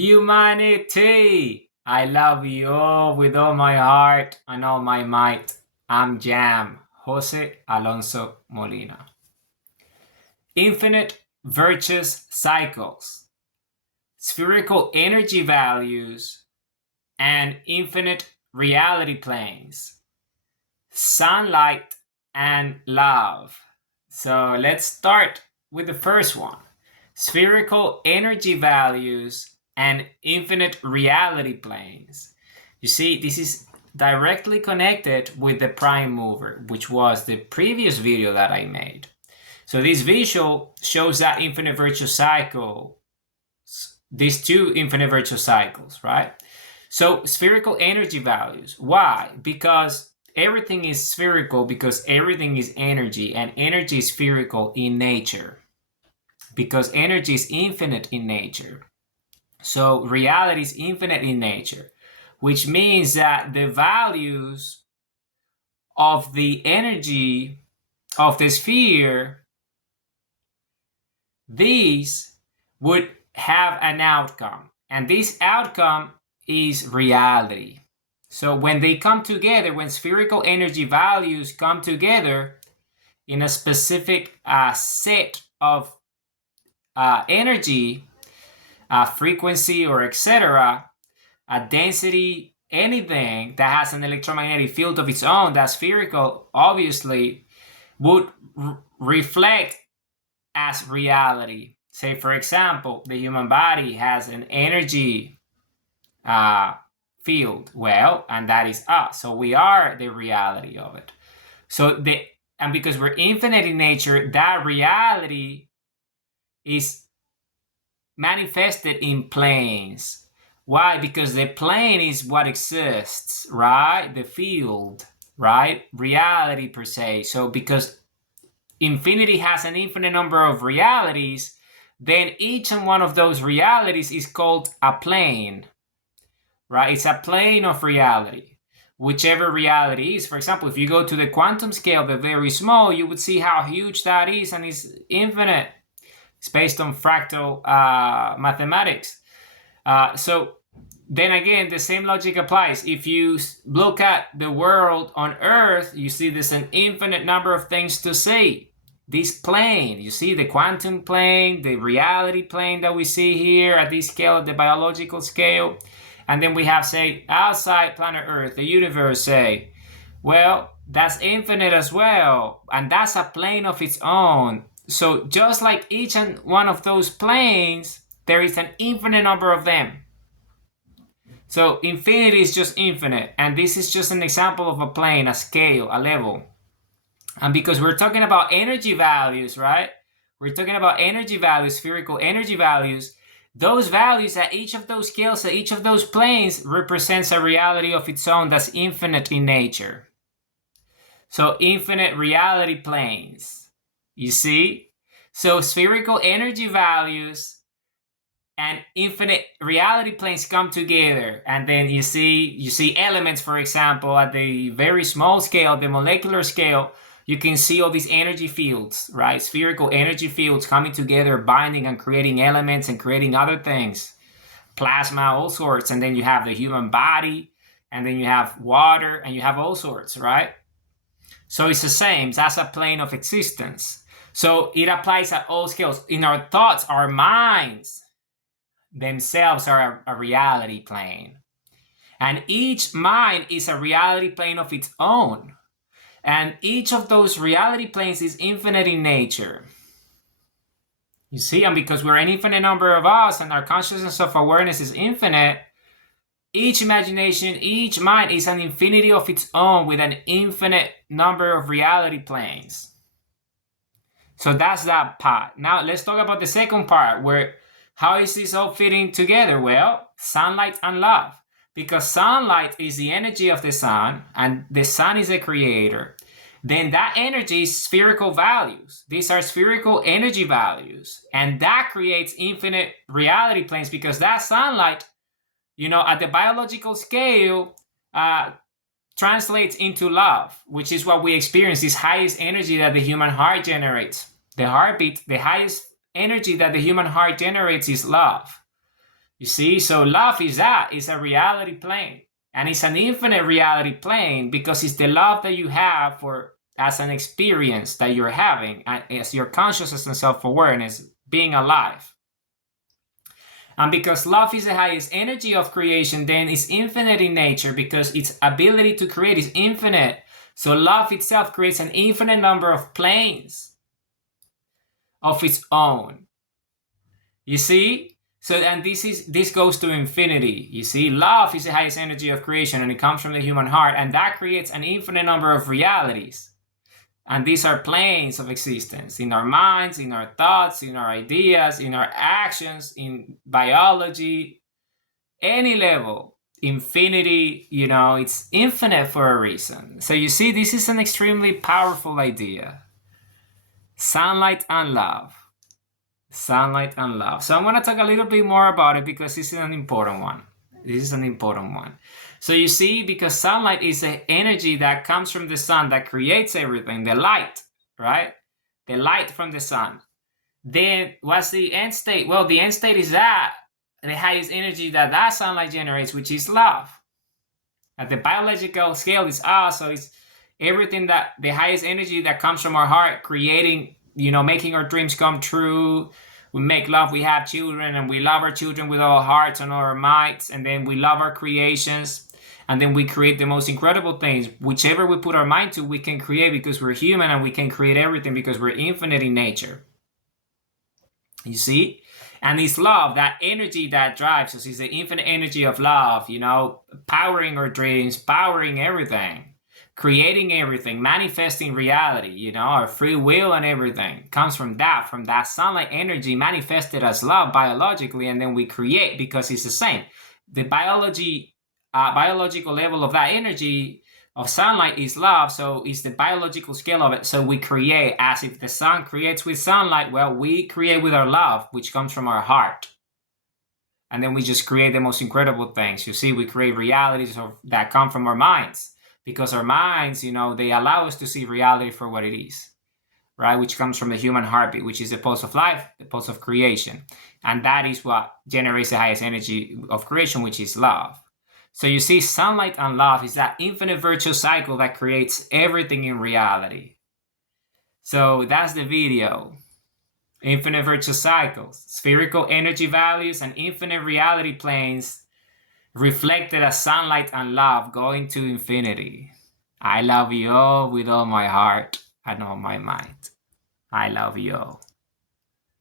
Humanity! I love you all with all my heart and all my might. I'm Jam, Jose Alonso Molina. Infinite virtuous cycles, spherical energy values, and infinite reality planes. Sunlight and love. So let's start with the first one. Spherical energy values and infinite reality planes. You see, this is directly connected with the prime mover, which was the previous video that I made. So this visual shows that infinite virtuous cycle, these two infinite virtuous cycles, right? So spherical energy values. Why? Because everything is spherical, because everything is energy, and energy is spherical in nature, because energy is infinite in nature. So reality is infinite in nature, which means that the values of the energy of the sphere, these would have an outcome, and this outcome is reality. So when they come together, when spherical energy values come together in a specific set of energy, frequency, or etc., a density, anything that has an electromagnetic field of its own that's spherical, obviously would reflect as reality. Say, for example, the human body has an energy field, well, and that is us. So we are the reality of it. And because we're infinite in nature, that reality is manifested in planes. Why? Because the plane is what exists, right? The field, right? Reality per se. So because infinity has an infinite number of realities, then each and one of those realities is called a plane, right? It's a plane of reality. Whichever reality is. For example, if you go to the quantum scale, the very small, you would see how huge that is, and it's infinite. It's based on fractal mathematics. So then again, the same logic applies. If you look at the world on Earth, you see there's an infinite number of things to see. This plane, you see the quantum plane, the reality plane that we see here at this scale, at the biological scale. And then we have, say, outside planet Earth, the universe, say, well, that's infinite as well. And that's a plane of its own. So just like each and one of those planes, there is an infinite number of them. So infinity is just infinite. And this is just an example of a plane, a scale, a level. And because we're talking about energy values, right? We're talking about energy values, spherical energy values. Those values at each of those scales, at each of those planes, represents a reality of its own that's infinite in nature. So infinite reality planes, you see? So spherical energy values and infinite reality planes come together, and then you see elements, for example, at the very small scale, the molecular scale. You can see all these energy fields, right? Spherical energy fields coming together, binding and creating elements and creating other things, plasma, all sorts. And then you have the human body, and then you have water, and you have all sorts, right? So it's the same. That's a plane of existence. So it applies at all scales. In our thoughts, our minds themselves are a reality plane. And each mind is a reality plane of its own. And each of those reality planes is infinite in nature. You see, and because we're an infinite number of us and our consciousness of awareness is infinite, each imagination, each mind is an infinity of its own with an infinite number of reality planes. So that's that part. Now let's talk about the second part, where how is this all fitting together? Well, sunlight and love. Because sunlight is the energy of the sun, and the sun is a creator, then that energy is spherical values. These are spherical energy values, and that creates infinite reality planes, because that sunlight, at the biological scale, translates into love, which is what we experience, this highest energy that the human heart generates. The heartbeat, the highest energy that the human heart generates is love. You see, so love is that, it's a reality plane. And it's an infinite reality plane because it's the love that you have for as an experience that you're having as your consciousness and self-awareness being alive. And because love is the highest energy of creation, then it's infinite in nature because its ability to create is infinite. So love itself creates an infinite number of planes of its own. You see? So, and this goes to infinity. You see, love is the highest energy of creation and it comes from the human heart, and that creates an infinite number of realities. And these are planes of existence in our minds, in our thoughts, in our ideas, in our actions, in biology, any level. Infinity, it's infinite for a reason. So you see, this is an extremely powerful idea. Sunlight and love. Sunlight and love. So I'm going to talk a little bit more about it because this is an important one. So you see, because sunlight is the energy that comes from the sun that creates everything, the light, right? The light from the sun. Then what's the end state? Well, the end state is that the highest energy that sunlight generates, which is love. At the biological scale, it's so it's everything that the highest energy that comes from our heart, creating, making our dreams come true. We make love, we have children, and we love our children with our hearts and our minds, and then we love our creations, and then we create the most incredible things. Whichever we put our mind to, we can create because we're human, and we can create everything because we're infinite in nature. You see? And it's love, that energy that drives us, is the infinite energy of love, powering our dreams, powering everything. Creating everything, manifesting reality, our free will and everything comes from that sunlight energy manifested as love biologically, and then we create because it's the same. The biological level of that energy of sunlight is love, so it's the biological scale of it. So we create as if the sun creates with sunlight. Well, we create with our love, which comes from our heart. And then we just create the most incredible things. You see, we create realities that come from our minds. Because our minds, they allow us to see reality for what it is, right? Which comes from the human heartbeat, which is the pulse of life, the pulse of creation. And that is what generates the highest energy of creation, which is love. So you see, sunlight and love is that infinite virtuous cycle that creates everything in reality. So that's the video. Infinite virtuous cycles, spherical energy values, and infinite reality planes reflected as sunlight and love going to infinity. I love you all with all my heart and all my mind. I love you all.